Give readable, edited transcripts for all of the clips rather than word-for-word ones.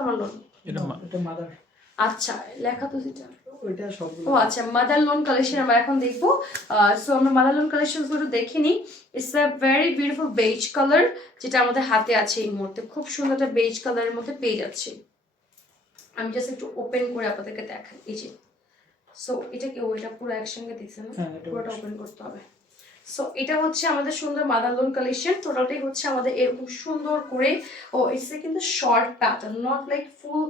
আমার লোন এটা মাদার। আচ্ছা লেখা তো যেটা ওইটা সবগুলো। ও আচ্ছা মাদার লোন কালেকশন আমরা এখন দেখবো। সো আমরা মাদার লোন কালেকশনগুলো দেখে নিই। It's a very beautiful beige colour, যেটা আমাদের হাতে আছে এই মুহূর্তে। খুব সুন্দর একটা বেজ কালারের মধ্যে পেয়ে যাচ্ছি। আমি জাস্ট একটু ওপেন করে আপনাদেরকে দেখাই। এই যে সো এটা কি ওইটা পুরো একসঙ্গে দিচ্ছে না, পুরোটা ওপেন করতে হবে। সো এটা হচ্ছে আমাদের সুন্দর মাদার লোন কালেকশন। টোটালটাই হচ্ছে আমাদের এরকম সুন্দর করে। ও ইটস কিন্তু short pattern, not like full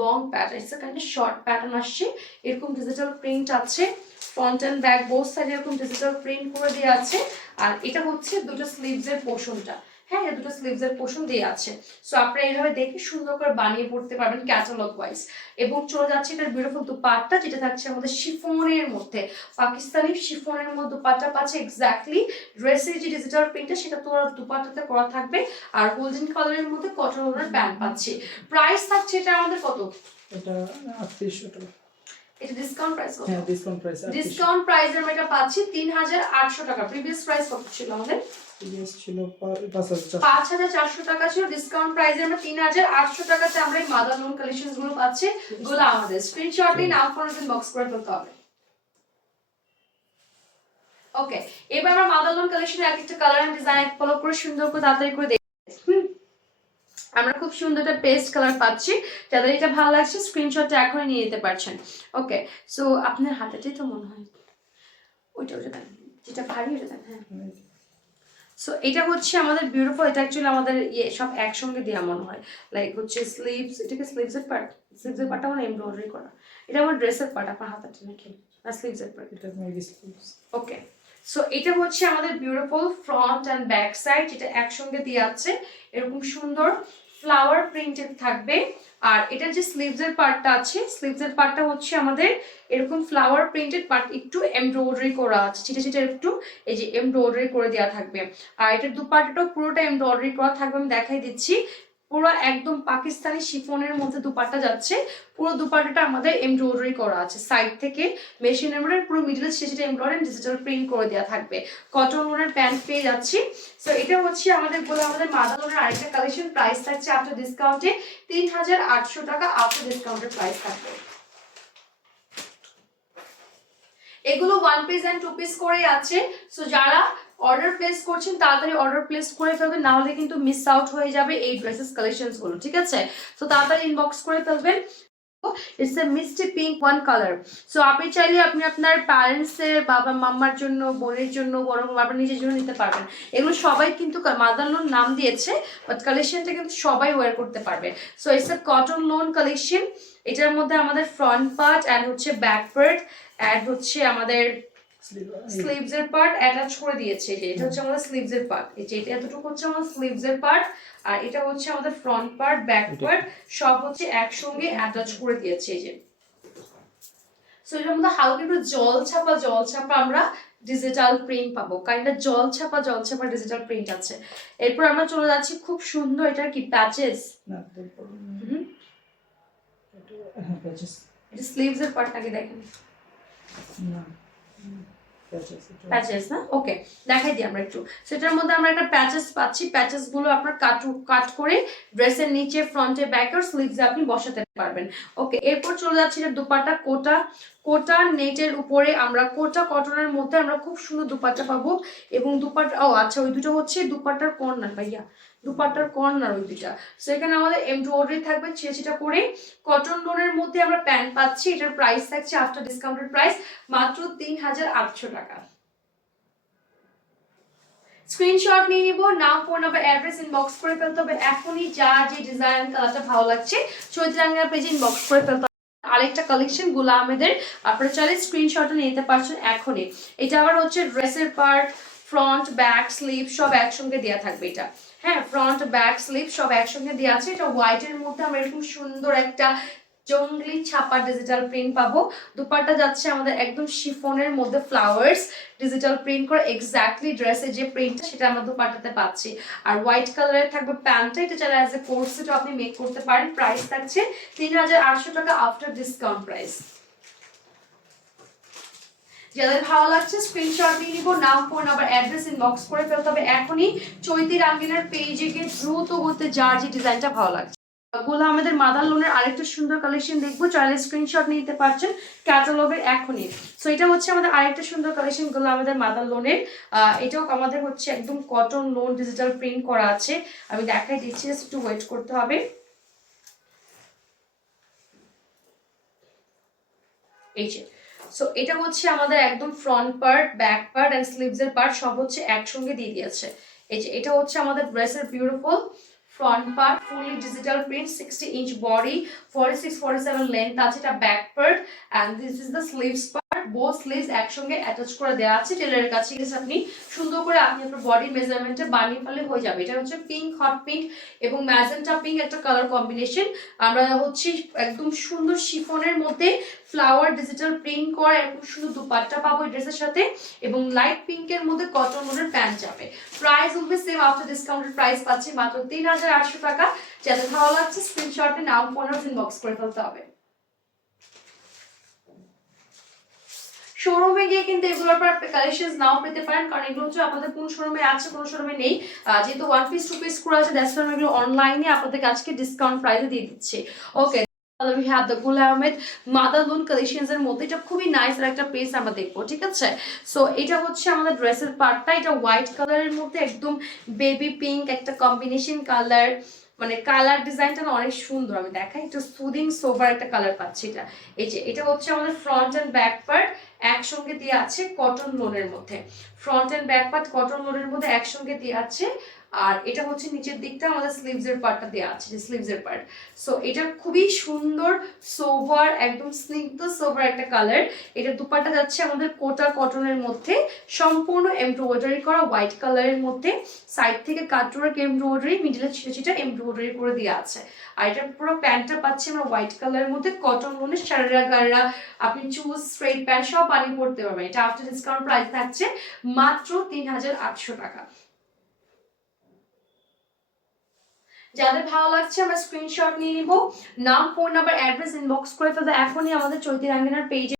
long pattern, it's kind of short pattern আসছে। এরকম ডিজিটাল প্রিন্ট আছে, ফ্রন্ট অ্যান্ড ব্যাক বোথ সাইডে এরকম ডিজিটাল প্রিন্ট করে দেওয়া আছে। আর এটা হচ্ছে দুটো স্লিভসের পোর্শনটা। হ্যাঁ, দুটো স্লিভসের পোর্শন দিয়ে আছে। সো আপনারা এইভাবে দেখে সুন্দর করে বানিয়ে পড়তে পারবেন ক্যাটালগ ওয়াইজ। এবং চলে যাচ্ছে এটার বিউটিফুল দুপাট্টা, যেটা থাকছে আমাদের শিফনের মধ্যে, পাকিস্তানি শিফনের মধ্যে দুপাট্টা পাচ্ছে। এক্স্যাক্টলি ড্রেসের যে ডিজিটাল প্রিন্টটা সেটা তো দুপাট্টাতে করা থাকবে। আর গোল্ডেন কালারের মধ্যে কটনের প্যান্ট পাচ্ছি। প্রাইস থাকছে এটা আমাদের কত? এটা 3800 টাকা। এটা ডিসকাউন্ট প্রাইস কত? হ্যাঁ ডিসকাউন্ট প্রাইস। ডিসকাউন্ট প্রাইসে আমরা এটা পাচ্ছি 3800 টাকা। প্রিভিয়াস প্রাইস কত ছিল আমাদের? প্রিভিয়াস ছিল 5400। 5400 টাকা ছিল। ডিসকাউন্ট প্রাইসে আমরা 3800 টাকাতে আমরা এই মাদার লোন কালেকশনস গুলো পাচ্ছি। গুলো আমাদের স্ক্রিনশট নিয়ে নাম ফোন বক্স করে ফেলতে হবে। ওকে, এবার আমরা মাদার লোন কালেকশনের এক একটা কালার এন্ড ডিজাইন ফলো করে সুন্দর করে তাড়াতাড়ি করে দেখি। আমরা খুব সুন্দর একটা পেস্ট কালার পাচ্ছি। যাদের এটা ভালো লাগছে স্ক্রিনশটটা এখনই নিয়ে নিতে পারছেন। ওকে, সো আপনার হাতেটাই তো মনে হয় ওইটা দেন, যেটা ভারী ওটা দেন। হ্যাঁ, সো এটা হচ্ছে আমাদের বিউটিফুল। এটা অ্যাকচুয়ালি আমাদের ইয়ে সব একসঙ্গে দেওয়া মনে হয়। লাইক হচ্ছে স্লিভস, এটাকে স্লিভসের পার্ট, স্লিভসের পার্টটা মানে এমব্রয়ডারি করা। এটা আমার ড্রেসের পার্ট, আপনার হাতাটা নাকি না স্লিভসের পার্ট? এটা মেবি স্লিভস। ওকে, সো এটা হচ্ছে আমাদের beautiful front and back side, যেটা একসঙ্গে দিয়ে আছে। এরকম সুন্দর ফ্লাওয়ার প্রিন্টেড থাকবে। আর এটা যে স্লিভসের পার্টটা আছে, স্লিভসের পার্টটা হচ্ছে আমাদের এরকম ফ্লাওয়ার প্রিন্টেড পার্ট, একটু এমব্রয়ডারি করা আছে, ছিটে ছিটে একটু এই যে এমব্রয়ডারি করে দেওয়া থাকবে। আর এটার দুপাট্টাটাও পুরোটা এমব্রয়ডারি করা থাকবে। আমি দেখাই দিচ্ছি। পুরো একদম পাকিস্তানি শিফনের মধ্যে দুপাট্টা যাচ্ছে। পুরো দুপাট্টাটা আমাদের এমব্রয়ডারি করা আছে সাইড থেকে, মেশিন এমব্রয়ডারি, পুরো মিডলে সেটা এমব্রয়ডারি ডিজিটাল প্রিন্ট করে দেওয়া থাকবে। কটন লোনের প্যান্ট পেয়ে যাচ্ছি। সো এটা হচ্ছে আমাদের মাদার লোনের আরেকটা কালেকশন। প্রাইস থাকছে আফটার ডিসকাউন্টে 3800 টাকা। আফটার ডিসকাউন্টের প্রাইস থাকবে। এগুলো one piece and two piece করে আছে। সো যারা অর্ডার প্লেস করছেন তাড়াতাড়ি অর্ডার প্লেস করে ফেলবেন, না হলে কিন্তু মিস আউট হয়ে যাবে এই ড্রেসেস কালেকশনস গুলো। ঠিক আছে, তো তাড়াতাড়ি ইনবক্স করে ফেলবেন। ইটস এ মিষ্টি পিঙ্ক ওয়ান কালার। সো আপনি চাইলে আপনি আপনার প্যারেন্টস এর, বাবা মাম্মার জন্য, বোনের জন্য, বড় বাবার নিজের জন্য নিতে পারবেন। এগুলো সবাই কিন্তু মাদার লোন নাম দিয়েছে, বাট কালেকশনটা কিন্তু সবাই ওয়্যার করতে পারবে। So it's a cotton loan collection. এটার মধ্যে আমাদের ফ্রন্ট পার্ট অ্যান্ড হচ্ছে ব্যাক পার্ট অ্যান্ড হচ্ছে আমাদের স্লিভস এর পার্ট অ্যাটাচ করে দিয়েছে। যে এটা হচ্ছে আমাদের স্লিভস এর পার্ট, এই যে এটা এতটুকু হচ্ছে আমাদের স্লিভস এর পার্ট, আর এটা হচ্ছে আমাদের ফ্রন্ট পার্ট, ব্যাক পার্ট সব হচ্ছে একসঙ্গে অ্যাটাচ করে দিয়েছে। এই যে সো এটার মধ্যে হালকা একটু জল ছাপা আমরা ডিজিটাল প্রিন্ট পাবো। কাইন্ড অফ জল ছাপা ডিজিটাল প্রিন্ট আছে। এরপর আমরা চলে যাচ্ছি খুব সুন্দর, এটা কি প্যাচেস না এটা প্যাচেস। এটা স্লিভস এর পার্ট নাকি দেখেন? না প্যাচেস না। ওকে, দেখাই দিই আমরা একটু। সেটার মধ্যে আমরা একটা প্যাচেস পাচ্ছি। প্যাচেস গুলো আপনার কাট করে ড্রেসের নিচে, ফ্রন্টে, ব্যাকে আর স্লিভসে আপনি বসাতে পারবেন। ওকে, এরপর চলে যাচ্ছে এটা দুপাট্টা। কোটা নেটের উপরে আমরা কোটা কটনের মধ্যে আমরা খুব সুন্দর দুপাট্টা পাবো। এবং দুপাট্টা, ও আচ্ছা ওই দুটো হচ্ছে দুপাট্টার কর্নার ভাইয়া, দুপাট্টার কর্নার ওই দুটা। সো এখানে আমাদের এমব্রয়ডারি থাকবে ছিটা করে। কটন লোনের মধ্যে আমরা প্যান্ট পাচ্ছি। এটার প্রাইস থাকছে আফটার ডিসকাউন্টেড প্রাইস মাত্র 3800 টাকা। স্ক্রিনশট নিয়ে নিব, নাম, ফোন নাম্বার, অ্যাড্রেস ইনবক্স করে ফেলতে হবে এখনই। যার যে ডিজাইন কালারটা ভালো লাগছে চৈত্রাঙ্গা পেজে ইনবক্স করে ফেলতে হবে। আরেকটা কালেকশন গুলা আহমেদের, আপনারা চাইলে স্ক্রিনশটও নিতে পারছেন এখনই। এটা আবার হচ্ছে ড্রেসের পার্ট, ফ্রন্ট, ব্যাক, স্লিভ সব একসঙ্গে দেওয়া থাকবে। এটা হ্যাঁ, ফ্রন্ট, ব্যাক, স্লিভ সব একসঙ্গে দেওয়া আছে। এটা হোয়াইটের মধ্যে আমরা এরকম সুন্দর একটা জঙ্গলি ছাপা ডিজিটাল প্রিন্ট পাবো। দুপাট্টা যাচ্ছে আমাদের একদম শিফনের মধ্যে ফ্লাওয়ার্স ডিজিটাল প্রিন্ট করে। এক্স্যাক্টলি ড্রেসের যে প্রিন্টটা সেটা আমরা দুপাট্টাতে পাচ্ছি। আর হোয়াইট কালারের থাকবে প্যান্টটা। এটা চাইলে অ্যাজ এ কোট সেটও আপনি মেক করতে পারেন। প্রাইস থাকছে 3800 টাকা আফটার ডিসকাউন্ট প্রাইস। যাদের ভালো লাগছে স্ক্রিনশট নিয়ে নিব, নাম, ফোন নাম্বার, অ্যাড্রেস ইনবক্স করে ফেলতে হবে এখনই। চৈতি রাঙ্গিনার পেজে গিয়ে দ্রুত করতে যার যে ডিজাইনটা ভালো লাগছে গুল আহমেদের মাদার লোনের আরেকটা সুন্দর কালেকশন দেখবো, চাইলে স্ক্রিনশট নিতে পারছেন ক্যাটালগের এখনই। সো এটা হচ্ছে আমাদের আরেকটা সুন্দর কালেকশন গুল আহমেদের মাদার লোনের। এটাও আমাদের হচ্ছে একদম কটন লোন ডিজিটাল প্রিন্ট করা আছে, আমি দেখাই দিচ্ছি, একটু ওয়েট করতে হবে। এই যে সো এটা হচ্ছে আমাদের একদম front part, back part and sleeves এর পার্ট সব হচ্ছে একসঙ্গে দিয়ে দিয়েছে। এই যে এটা হচ্ছে আমাদের ড্রেসের beautiful front part, fully digital print, 60 inch body, 46-47 length আছে, এটা back part and this is the sleeves part. Both sleeves একসঙ্গে অ্যাটাচ করে দেওয়া আছে। টেলারের কাছে গেছে আপনি সুন্দর করে আপনি আপনার বডি মেজারমেন্টে বানিয়ে ফেললে হয়ে যাবে। এটা হচ্ছে পিঙ্ক, হট পিঙ্ক এবং ম্যাজেন্টা পিঙ্ক একটা কালার কম্বিনেশন। আমরা হচ্ছে একদম সুন্দর শিফনের মধ্যে ফ্লাওয়ার ডিজিটাল প্রিন্ট করা এরকম সুন্দর দুপাট্টা পাবো এই ড্রেসের সাথে, এবং লাইট পিঙ্কের মধ্যে কটন লোনের প্যান্ট যাবে। Price will same, after discounted price পাচ্ছি মাত্র 3800 টাকা। যাদের ভালো লাগছে স্ক্রিনশটে নাও 15 ইনবক্স করে ফেলতে হবে। শোরুমে গিয়ে কিন্তু এগুলোর পর কালেকশনস নাও পেতে পারেন, কারণ এগুলো হচ্ছে আপনাদের কোন শোরুমে আছে কোন শোরুমে নেই। যেহেতু 1 পিস 2 পিস করে আছে, দ্যাটস ওয়াই এগুলো অনলাইনে আপনাদের আজকে ডিসকাউন্ট প্রাইসে দিয়ে দিচ্ছি। ওকে, we have the গুল আহমেদ মাদার লোন কালেকশনস এর মধ্যে এটা খুবই নাইস আর একটা পিস আমরা দেখবো, ঠিক আছে। সো এটা হচ্ছে আমাদের ড্রেসের পার্টটা, এটা হোয়াইট কালারের মধ্যে একদম বেবি পিঙ্ক একটা কম্বিনেশন কালার, মানে কালার ডিজাইনটা না অনেক সুন্দর, আমি দেখাই একটু সুদিং সোভার একটা কালার পাচ্ছি এটা। এই যে এটা হচ্ছে আমাদের ফ্রন্ট এন্ড ব্যাক পার্ট একসঙ্গে দিয়ে আছে কটন লোনের মধ্যে, front end back part cotton লোনের মধ্যে একসঙ্গে দিয়ে আছে। আর এটা হচ্ছে নিচের দিকটা আমাদের স্লিভস এর পার্টটা দেওয়া আছে, স্লিভস এর পার্ট। সো এটা খুবই সুন্দর সোভার, একদম স্নিগ্ধ সোভার একটা কালার। এটা দুপাট্টা যাচ্ছে আমাদের কোটা কটনের মধ্যে, সম্পূর্ণ এমব্রয়ডারি করা হোয়াইট কালারের মধ্যে, সাইড থেকে কাটওয়ার্ক এমব্রয়ডারি, মিডলে ছিটা ছিটা এমব্রয়ডারি করে দেওয়া আছে। আর এটা পুরো প্যান্টটা পাচ্ছি আমরা হোয়াইট কালারের মধ্যে কটন লোনের, শারারা গাররা আপনি চুজ স্ট্রেট প্যান্ট সব বানিয়ে পড়তে পারবেন। এটা আফটার ডিসকাউন্ট প্রাইস থাকছে মাত্র 3800 টাকা। যাদের ভালো লাগছে আমরা স্ক্রিনশট নিয়ে নিব, নাম, ফোন নাম্বার, অ্যাড্রেস ইনবক্স করে ফেলতে এখনই আমাদের চৈতি রাঙ্গিনার পেজে